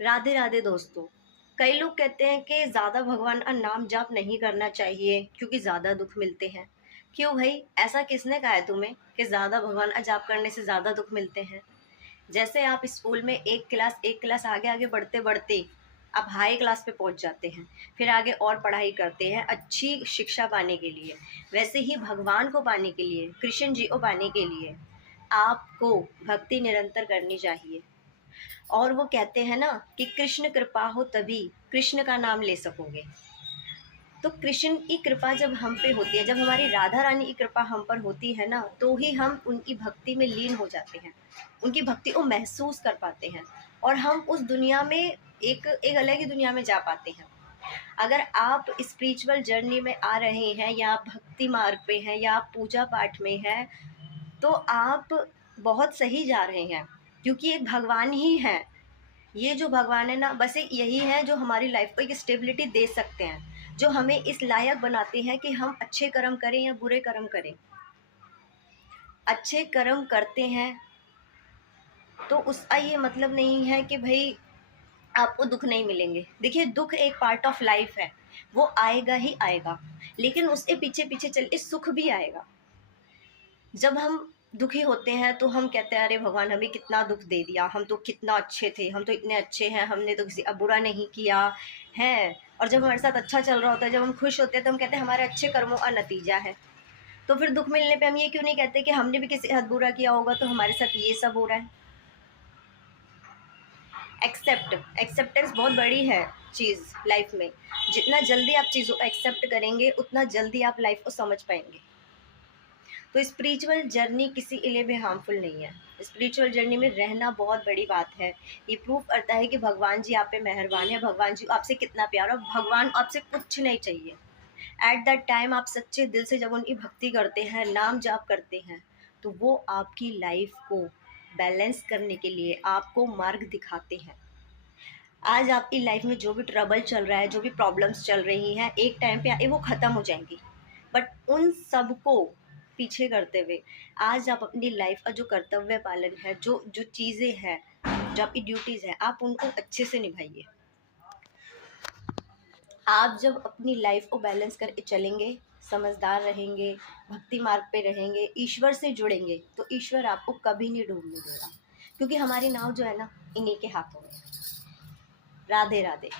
राधे राधे दोस्तों। कई लोग कहते हैं कि ज़्यादा भगवान का नाम जाप नहीं करना चाहिए क्योंकि ज़्यादा दुख मिलते हैं। क्यों भाई, ऐसा किसने कहा है तुम्हें कि ज़्यादा भगवान का जाप करने से ज़्यादा दुख मिलते हैं? जैसे आप स्कूल में एक क्लास आगे आगे बढ़ते बढ़ते आप हाई क्लास पे पहुंच जाते हैं, फिर आगे और पढ़ाई करते हैं अच्छी शिक्षा पाने के लिए, वैसे ही भगवान को पाने के लिए, कृष्ण जी को पाने के लिए आपको भक्ति निरंतर करनी चाहिए। और वो कहते हैं ना कि कृष्ण कृपा हो तभी कृष्ण का नाम ले सकोगे। तो कृष्ण की कृपा जब हम पे होती है, जब हमारी राधा रानी की कृपा हम पर होती है ना, तो ही हम उनकी भक्ति में लीन हो जाते हैं, उनकी भक्ति को महसूस कर पाते हैं और हम उस दुनिया में एक एक अलग ही दुनिया में जा पाते हैं। अगर आप स्पिरिचुअल जर्नी में आ रहे हैं या आप भक्ति मार्ग पे हैं या आप पूजा पाठ में हैं, तो आप बहुत सही जा रहे हैं, क्योंकि एक भगवान ही है। ये जो भगवान है ना, बस एक यही है जो हमारी लाइफ को एक स्टेबिलिटी दे सकते हैं, जो हमें इस लायक बनाते हैं कि हम अच्छे कर्म करें या बुरे कर्म करें। अच्छे कर्म करते हैं तो उसका ये मतलब नहीं है कि भाई आपको दुख नहीं मिलेंगे। देखिए, दुख एक पार्ट ऑफ लाइफ है, वो आएगा ही आएगा, लेकिन उसके पीछे पीछे चल के सुख भी आएगा। जब हम दुखी होते हैं तो हम कहते हैं अरे भगवान हमें कितना दुख दे दिया, हम तो कितना अच्छे थे, हम तो इतने अच्छे हैं, हमने तो किसी अब बुरा नहीं किया है। और जब हमारे साथ अच्छा चल रहा होता है, जब हम खुश होते हैं, तो हम कहते हैं हमारे अच्छे कर्मों का नतीजा है। तो फिर दुख मिलने पे हम ये क्यों नहीं कहते कि हमने भी किसी हद बुरा किया होगा तो हमारे साथ ये सब हो रहा है। एक्सेप्टेंस बहुत बड़ी है चीज़ लाइफ में। जितना जल्दी आप चीज़ों को एक्सेप्ट करेंगे उतना जल्दी आप लाइफ को समझ पाएंगे। तो स्पिरिचुअल जर्नी किसी के लिए भी हार्मफुल नहीं है। स्पिरिचुअल जर्नी में रहना बहुत बड़ी बात है। ये प्रूव करता है कि भगवान जी आप पे मेहरबान है, भगवान जी को आपसे कितना प्यार, और भगवान आपसे कुछ नहीं चाहिए। एट दैट टाइम आप सच्चे दिल से जब उनकी भक्ति करते हैं, नाम जाप करते हैं, तो वो आपकी लाइफ को बैलेंस करने के लिए आपको मार्ग दिखाते हैं। आज आपकी लाइफ में जो भी ट्रबल चल रहा है, जो भी प्रॉब्लम्स चल रही हैं, एक टाइम पे वो ख़त्म हो जाएंगी। बट उन सब को पीछे करते हुए आज आप अपनी लाइफ का जो कर्तव्य पालन है, जो जो चीज़ें हैं, जो आपकी ड्यूटीज़ हैं, आप उनको अच्छे से निभाइए। आप जब अपनी लाइफ को बैलेंस करके चलेंगे, समझदार रहेंगे, भक्ति मार्ग पे रहेंगे, ईश्वर से जुड़ेंगे, तो ईश्वर आपको कभी नहीं डूबने देगा, क्योंकि हमारी नाव जो है ना, इन्हीं के हाथों में है। राधे राधे।